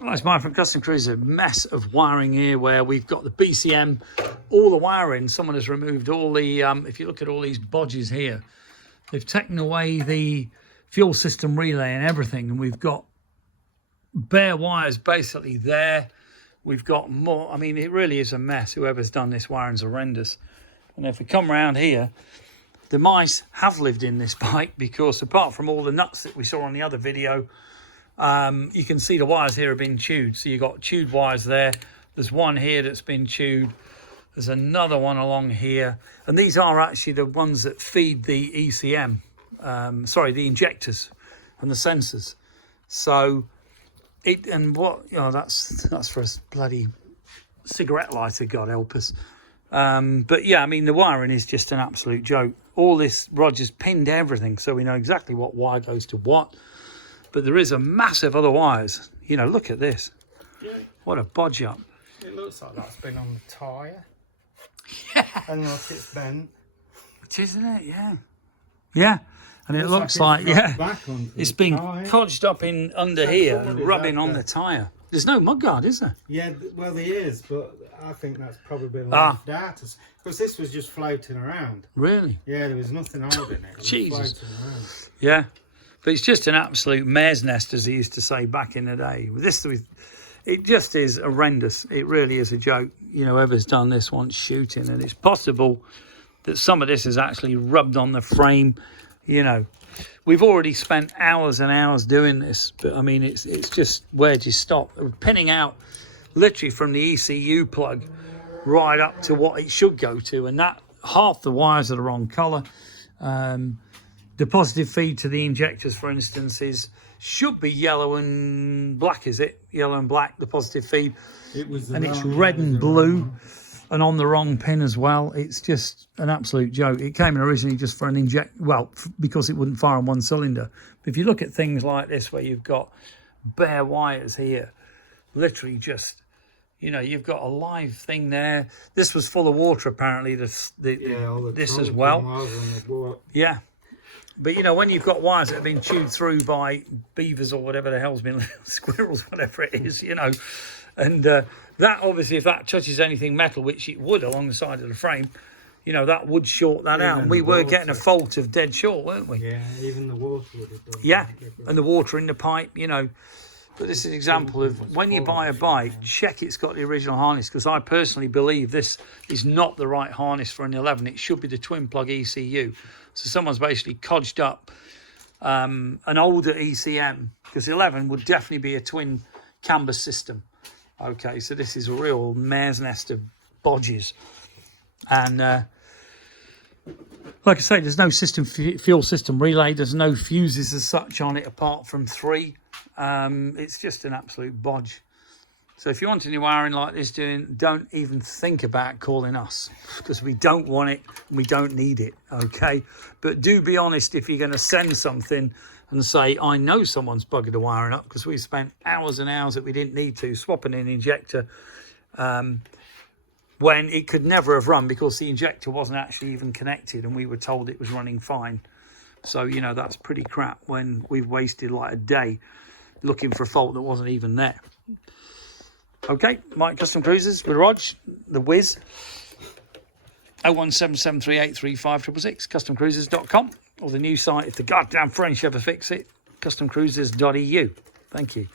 Well, it's Mike from Custom Cruiser. A mess of wiring here where we've got the BCM, all the wiring. Someone has removed all the, if you look at all these bodges here, they've taken away the fuel system relay and everything, and we've got bare wires basically there. We've got more, I mean, it really is a mess. Whoever's done this wiring's horrendous. And if we come around here, the mice have lived in this bike because apart from all the nuts that we saw on the other video, you can see the wires here have been chewed. So you've got chewed wires there. There's one here that's been chewed. There's another one along here. And these are actually the ones that feed the ECM, the injectors and the sensors. So that's for a bloody cigarette lighter, God help us. But yeah, I mean, the wiring is just an absolute joke. All this, Roger's pinned everything, so we know exactly what wire goes to what. But there is a massive other wires. You know, look at this. Yeah. What a bodge up. It looks like that's been on the tyre. Yeah. And look, it's bent. Isn't it? Yeah. Yeah. And it looks like it's been codged up in under here and rubbing on the tyre. There's no mudguard, is there? Yeah, well, there is, but I think that's probably been left out. Because this was just floating around. Really? Yeah, there was nothing holding it. Jesus. Yeah. But it's just an absolute mare's nest, as they used to say back in the day. It just is horrendous. It really is a joke. You know, whoever's done this wants shooting, and it's possible that some of this is actually rubbed on the frame. You know, we've already spent hours and hours doing this, but I mean, it's just, where do you stop? We're pinning out literally from the ECU plug right up to what it should go to, and that half the wires are the wrong colour. The positive feed to the injectors, for instance, should be yellow and black, is it? Yellow and black, the positive feed. It's red and blue and on the wrong pin as well. It's just an absolute joke. It came in originally just for an because it wouldn't fire on one cylinder. But if you look at things like this where you've got bare wires here, literally just, you know, you've got a live thing there. This was full of water apparently, this as well. Yeah. But, you know, when you've got wires that have been chewed through by beavers or whatever the hell's been, squirrels, whatever it is, you know, and that obviously, if that touches anything metal, which it would along the side of the frame, you know, that would short that out. And we were getting a fault of dead short, weren't we? Yeah, even the water would have done. Yeah, and the water in the pipe, you know. But this is an example of when you buy a bike, check it's got the original harness, because I personally believe this is not the right harness for an 11. It should be the twin plug ECU. So someone's basically codged up an older ECM, because 11 would definitely be a twin camber system. Okay, so this is a real mare's nest of bodges. And like I say, there's no fuel system relay. There's no fuses as such on it apart from 3. It's just an absolute bodge. So if you want any wiring like this doing, don't even think about calling us, because we don't want it and we don't need it, okay? But do be honest if you're going to send something and say, I know someone's buggered the wiring up, because we spent hours and hours that we didn't need to swapping an injector when it could never have run, because the injector wasn't actually even connected and we were told it was running fine. So, you know, that's pretty crap when we've wasted like a day looking for a fault that wasn't even there. Okay, Mike Custom Cruisers with Rog, the Whiz. 01773835666, customcruisers.com, or the new site, if the goddamn French ever fix it, customcruisers.eu. Thank you.